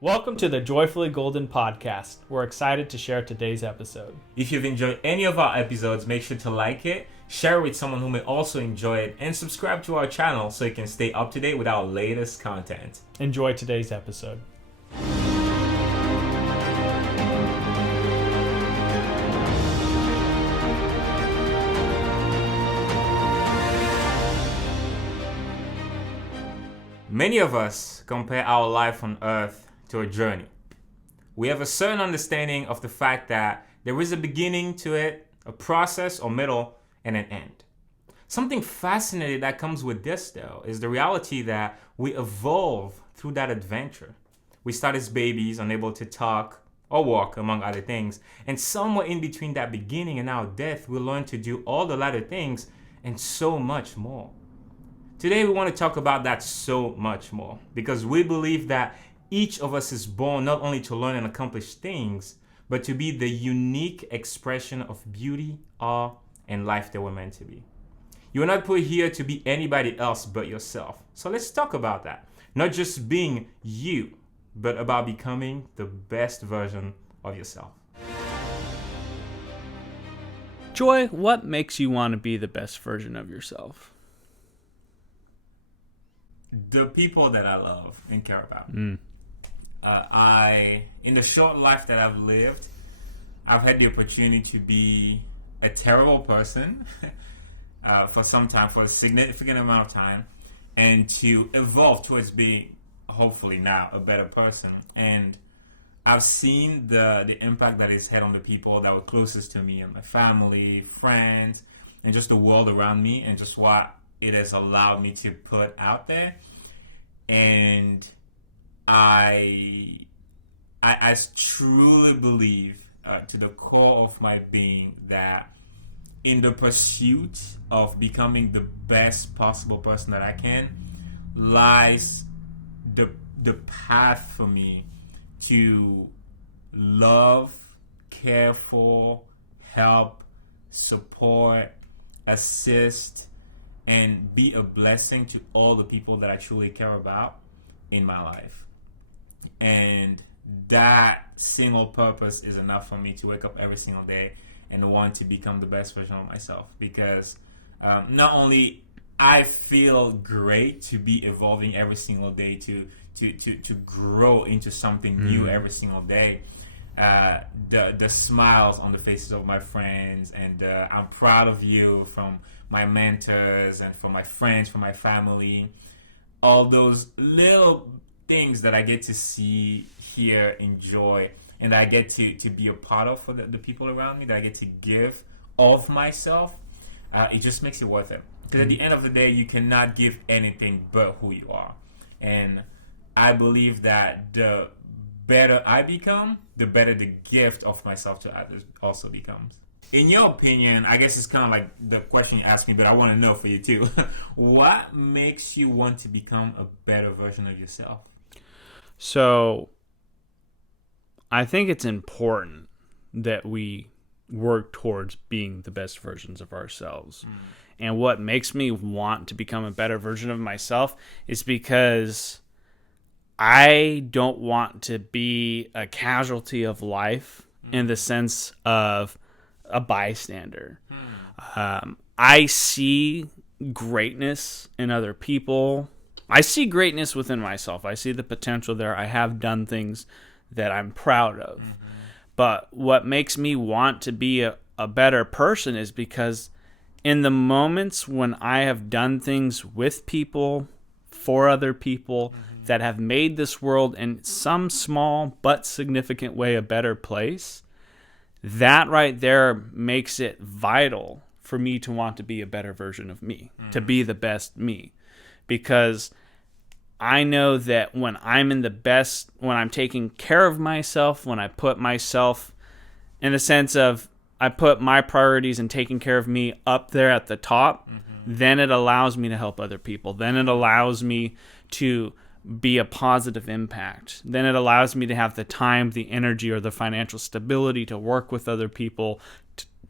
Welcome to the Joyfully Golden podcast. We're excited to share today's episode. If you've enjoyed any of our episodes, make sure to like it, share it with someone who may also enjoy it, and subscribe to our channel so you can stay up to date with our latest content. Enjoy today's episode. Many of us compare our life on earth to a journey. We have a certain understanding of the fact that there is a beginning to it, a process or middle, and an end. Something fascinating that comes with this, though, is the reality that we evolve through that adventure. We start as babies, unable to talk or walk, among other things, and somewhere in between that beginning and our death, we learn to do all the latter things and so much more. Today, we want to talk about that so much more because we believe that each of us is born not only to learn and accomplish things, but to be the unique expression of beauty, awe, and life that we're meant to be. You are not put here to be anybody else but yourself. So let's talk about that. Not just being you, but about becoming the best version of yourself. Joy, what makes you want to be the best version of yourself? The people that I love and care about. In the short life that I've lived, I've had the opportunity to be a terrible person for some time, for a significant amount of time, and to evolve towards being, hopefully now, a better person. And I've seen the impact that it's had on the people that were closest to me, and my family, friends, and just the world around me, and just what it has allowed me to put out there. And I truly believe to the core of my being that in the pursuit of becoming the best possible person that I can lies the path for me to love, care for, help, support, assist, and be a blessing to all the people that I truly care about in my life. And that single purpose is enough for me to wake up every single day and want to become the best version of myself. Because not only I feel great to be evolving every single day, to grow into something new every single day. The smiles on the faces of my friends, and I'm proud of you from my mentors and from my friends, from my family. All those little things that I get to see, hear, enjoy, and that I get to be a part of for the people around me, that I get to give of myself, it just makes it worth it. Because at the end of the day, you cannot give anything but who you are. And I believe that the better I become, the better the gift of myself to others also becomes. In your opinion, I guess it's kind of like the question you asked me, but I want to know for you too. What makes you want to become a better version of yourself? So, I think it's important that we work towards being the best versions of ourselves. And what makes me want to become a better version of myself is because I don't want to be a casualty of life in the sense of a bystander. I see greatness in other people. I see greatness within myself. I see the potential there. I have done things that I'm proud of. But what makes me want to be a better person is because in the moments when I have done things with people, for other people, that have made this world in some small but significant way a better place, that right there makes it vital for me to want to be a better version of me, to be the best me. Because I know that when I'm in the best, when I'm taking care of myself, when I put myself in the sense of I put my priorities and taking care of me up there at the top, then it allows me to help other people. Then it allows me to be a positive impact. Then it allows me to have the time, the energy, or the financial stability to work with other people,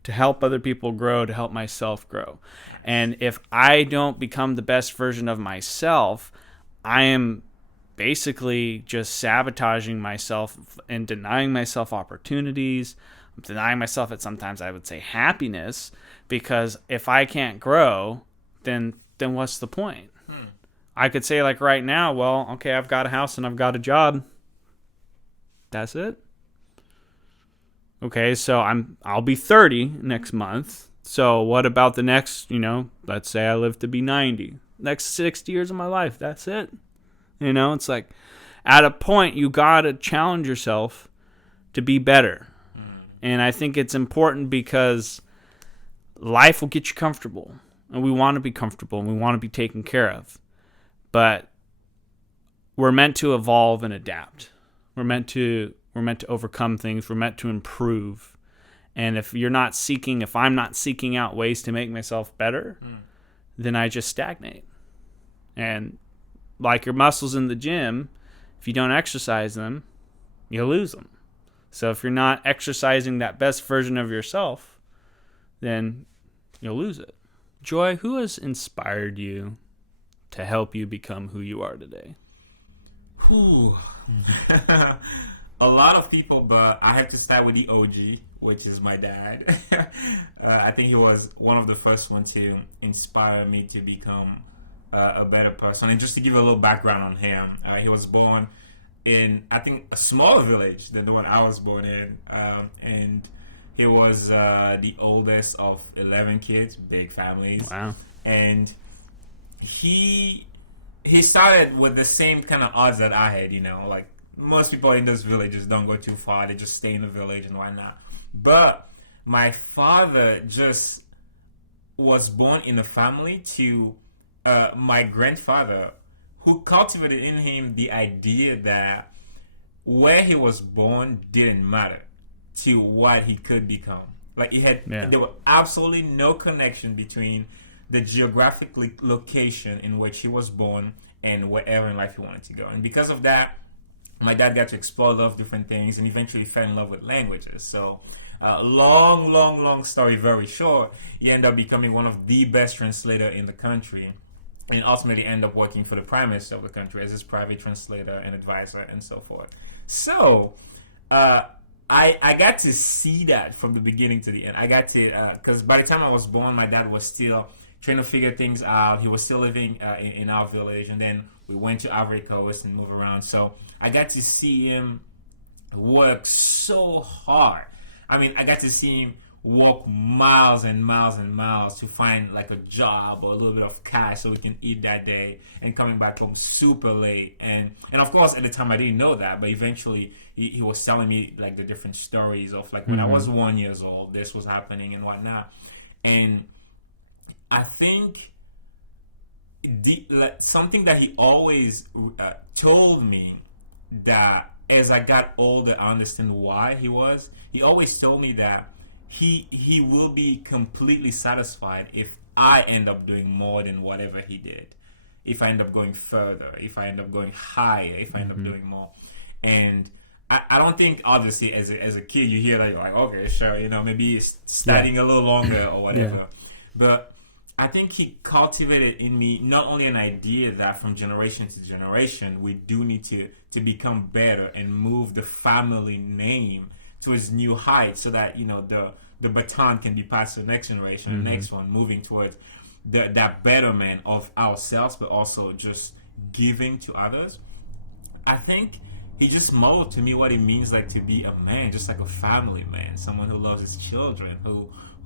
to help other people grow, to help myself grow. And if I don't become the best version of myself, I am basically just sabotaging myself and denying myself opportunities. I'm denying myself at sometimes I would say happiness, because if I can't grow, then what's the point? I could say like right now, well, okay, I've got a house and I've got a job. That's it. Okay, so I'll be 30 next month. So what about the next, let's say I live to be 90. Next 60 years of my life, that's it. It's like at a point you got to challenge yourself to be better. And I think it's important because life will get you comfortable. And we want to be comfortable and we want to be taken care of. But we're meant to evolve and adapt. We're meant to overcome things. We're meant to improve. And if I'm not seeking out ways to make myself better, then I just stagnate. And like your muscles in the gym, if you don't exercise them, you lose them. So if you're not exercising that best version of yourself, then you'll lose it. Joy, who has inspired you to help you become who you are today? A lot of people, but I have to start with the OG, which is my dad. I think he was one of the first ones to inspire me to become a better person. And just to give you a little background on him, he was born in, I think, a smaller village than the one I was born in. And he was the oldest of 11 kids, big families. Wow. And he started with the same kind of odds that I had, like most people in those villages don't go too far. They just stay in the village and whatnot. But my father just was born in a family to my grandfather, who cultivated in him the idea that where he was born didn't matter to what he could become. Like there was absolutely no connection between the geographic location in which he was born and wherever in life he wanted to go. And because of that, my dad got to explore a lot of different things and eventually fell in love with languages. So, long story very short, he ended up becoming one of the best translators in the country, and ultimately ended up working for the Prime Minister of the country as his private translator and advisor and so forth. So, I got to see that from the beginning to the end. I got to, because by the time I was born, my dad was still trying to figure things out. He was still living in our village, and then we went to Ivory Coast and moved around. So I got to see him work so hard. I mean, I got to see him walk miles and miles and miles to find like a job or a little bit of cash so we can eat that day, and coming back home super late. And of course, at the time I didn't know that, but eventually he was telling me like the different stories of like when I was 1 year old, this was happening and whatnot. And I think something that he always told me, that as I got older, I understand why he always told me that he will be completely satisfied if I end up doing more than whatever he did. If I end up going further, if I end up going higher, if I end up doing more. And I don't think, obviously, as a kid, you hear that, you're like, okay, sure, maybe it's studying a little longer or whatever. Yeah. But I think he cultivated in me not only an idea that from generation to generation, we do need to become better and move the family name to its new heights, so that, the baton can be passed to the next generation, the next one, moving towards that betterment of ourselves, but also just giving to others. I think he just modeled to me what it means like to be a man, just like a family man, someone who loves his children,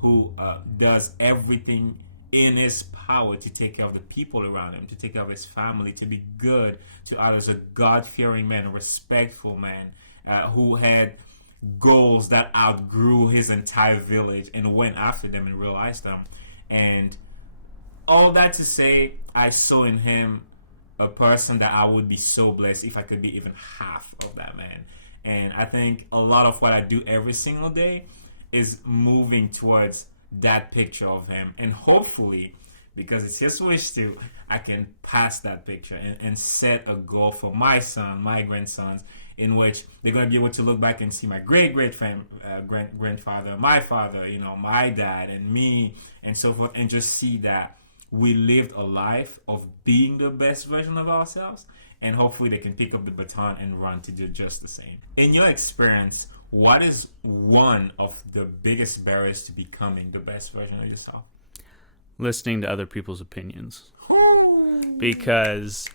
who does everything in his power to take care of the people around him, to take care of his family, to be good to others, a God-fearing man, a respectful man, who had goals that outgrew his entire village and went after them and realized them. And all that to say, I saw in him a person that I would be so blessed if I could be even half of that man. And I think a lot of what I do every single day is moving towards that picture of him, and hopefully, because it's his wish to, I can pass that picture and set a goal for my son, my grandsons, in which they're going to be able to look back and see my grandfather, my father, my dad and me and so forth, and just see that we lived a life of being the best version of ourselves, and hopefully they can pick up the baton and run to do just the same. In your experience, what is one of the biggest barriers to becoming the best version of yourself? Listening to other people's opinions. Ooh. Because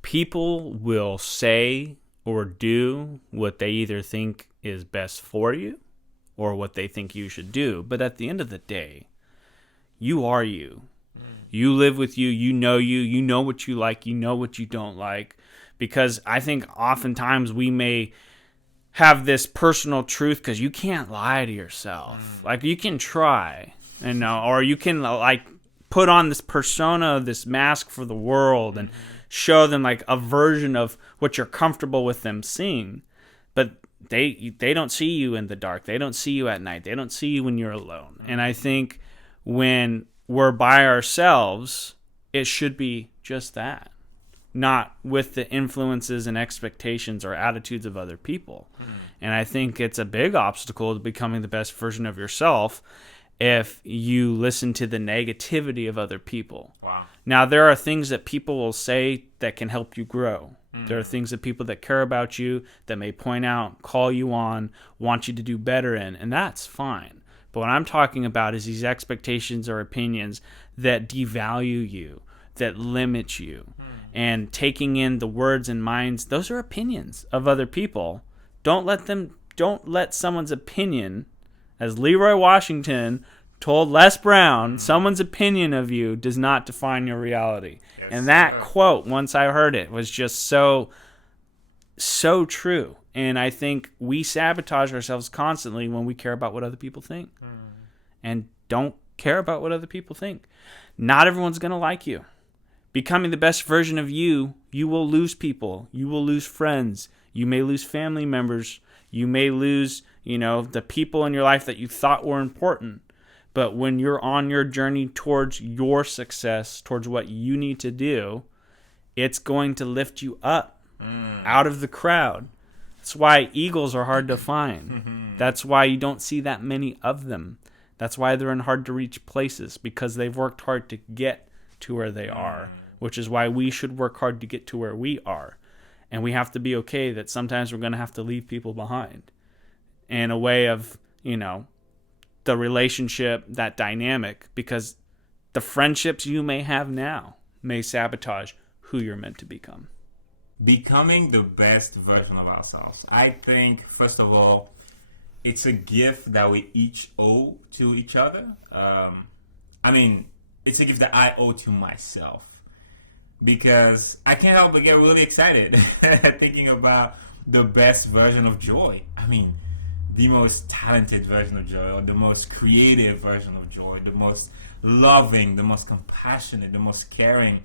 people will say or do what they either think is best for you or what they think you should do. But at the end of the day, you are you. You live with you. You know what you like. You know what you don't like. Because I think oftentimes we may have this personal truth because you can't lie to yourself. Like, you can try, or you can like put on this persona, this mask for the world, and show them like a version of what you're comfortable with them seeing. But they don't see you in the dark. They don't see you at night. They don't see you when you're alone. And I think when we're by ourselves, it should be just that, not with the influences and expectations or attitudes of other people. And I think it's a big obstacle to becoming the best version of yourself if you listen to the negativity of other people. Wow. Now, there are things that people will say that can help you grow. There are things that people that care about you that may point out, call you on, want you to do better in, and that's fine. But what I'm talking about is these expectations or opinions that devalue you, that limit you. And taking in the words and minds, those are opinions of other people. Don't let someone's opinion, as Leroy Washington told Les Brown, someone's opinion of you does not define your reality. Yes, and that quote, once I heard it, was just so true. And I think we sabotage ourselves constantly when we care about what other people think. And don't care about what other people think. Not everyone's going to like you. Becoming the best version of you, you will lose people. You will lose friends. You may lose family members. You may lose, the people in your life that you thought were important. But when you're on your journey towards your success, towards what you need to do, it's going to lift you up out of the crowd. That's why eagles are hard to find. That's why you don't see that many of them. That's why they're in hard to reach places, because they've worked hard to get to where they are, which is why we should work hard to get to where we are. And we have to be okay that sometimes we're going to have to leave people behind in a way of, the relationship, that dynamic, because the friendships you may have now may sabotage who you're meant to become. Becoming the best version of ourselves. I think, first of all, it's a gift that we each owe to each other. It's a gift that I owe to myself, because I can't help but get really excited thinking about the best version of Joy. The most talented version of Joy, or the most creative version of Joy, the most loving, the most compassionate, the most caring,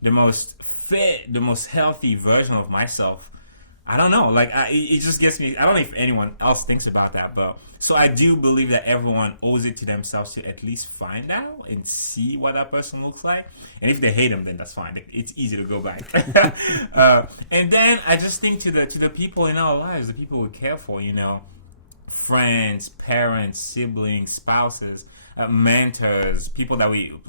the most fit, the most healthy version of myself. I don't know. It just gets me. I don't know if anyone else thinks about that, but so I do believe that everyone owes it to themselves to at least find out and see what that person looks like. And if they hate them, then that's fine. It's easy to go back. And then I just think to the people in our lives, the people we care for, friends, parents, siblings, spouses, mentors,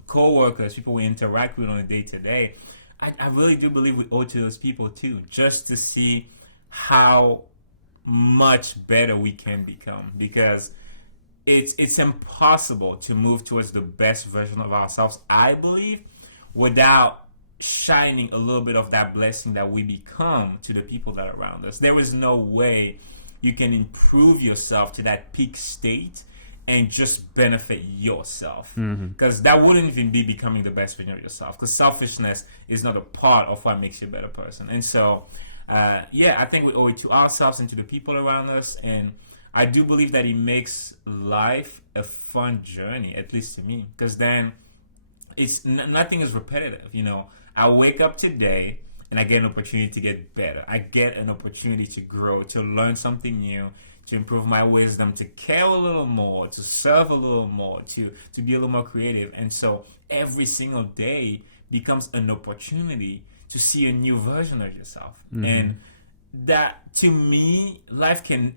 co-workers, people we interact with on a day-to-day. I really do believe we owe to those people too, just to see how much better we can become, because it's impossible to move towards the best version of ourselves, I believe, without shining a little bit of that blessing that we become to the people that are around us. There is no way you can improve yourself to that peak state and just benefit yourself, because that wouldn't even be becoming the best version of yourself, because selfishness is not a part of what makes you a better person. And so I think we owe it to ourselves and to the people around us, and I do believe that it makes life a fun journey, at least to me, because then it's nothing is repetitive. I wake up today and I get an opportunity to get better. I get an opportunity to grow, to learn something new, to improve my wisdom, to care a little more, to serve a little more, to be a little more creative. And so every single day becomes an opportunity to see a new version of yourself. And that, to me,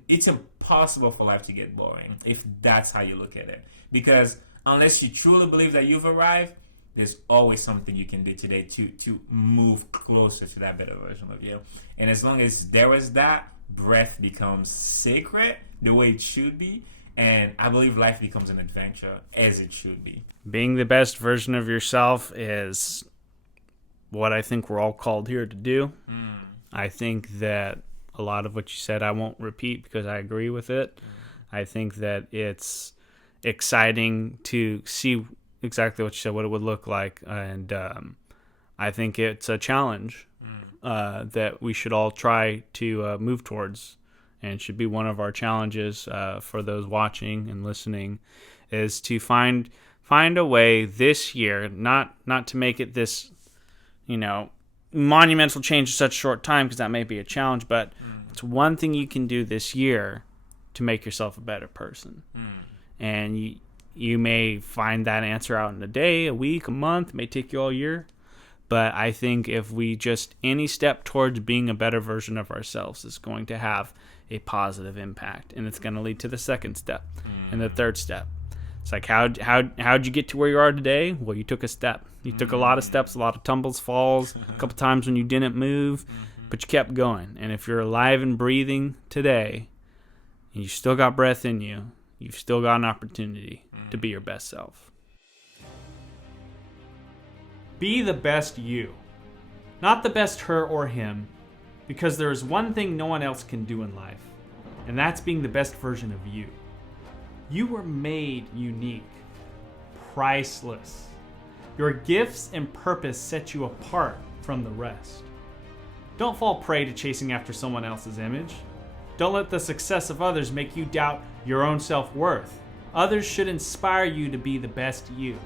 it's impossible for life to get boring if that's how you look at it. Because unless you truly believe that you've arrived, there's always something you can do today to move closer to that better version of you. And as long as there is that, breath becomes sacred the way it should be. And I believe life becomes an adventure as it should be. Being the best version of yourself is what I think we're all called here to do. I think that a lot of what you said I won't repeat because I agree with it. I think that it's exciting to see exactly what you said, what it would look like. And I think it's a challenge that we should all try to move towards, and should be one of our challenges for those watching and listening, is to find a way this year, not to make it this, monumental change in such a short time, because that may be a challenge, but it's one thing you can do this year to make yourself a better person. And you may find that answer out in a day, a week, a month. It may take you all year. But I think if we just, any step towards being a better version of ourselves is going to have a positive impact. And it's going to lead to the second step and the third step. It's like, how'd you get to where you are today? Well, you took a step. You took a lot of steps, a lot of tumbles, falls, a couple times when you didn't move, but you kept going. And if you're alive and breathing today, and you still got breath in you, you've still got an opportunity to be your best self. Be the best you, not the best her or him, because there is one thing no one else can do in life, and that's being the best version of you. You were made unique, priceless. Your gifts and purpose set you apart from the rest. Don't fall prey to chasing after someone else's image. Don't let the success of others make you doubt your own self-worth. Others should inspire you to be the best you,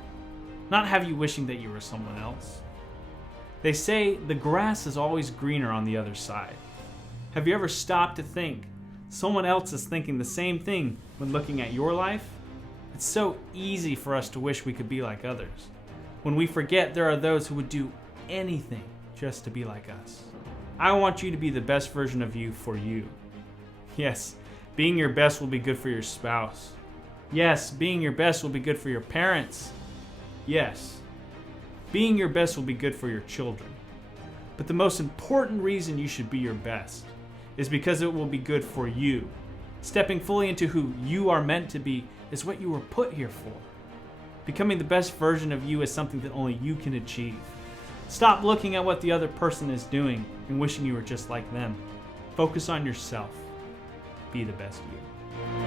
not have you wishing that you were someone else. They say the grass is always greener on the other side. Have you ever stopped to think someone else is thinking the same thing when looking at your life? It's so easy for us to wish we could be like others, when we forget there are those who would do anything just to be like us. I want you to be the best version of you for you. Yes, being your best will be good for your spouse. Yes, being your best will be good for your parents. Yes, being your best will be good for your children. But the most important reason you should be your best is because it will be good for you. Stepping fully into who you are meant to be is what you were put here for. Becoming the best version of you is something that only you can achieve. Stop looking at what the other person is doing and wishing you were just like them. Focus on yourself. Be the best you.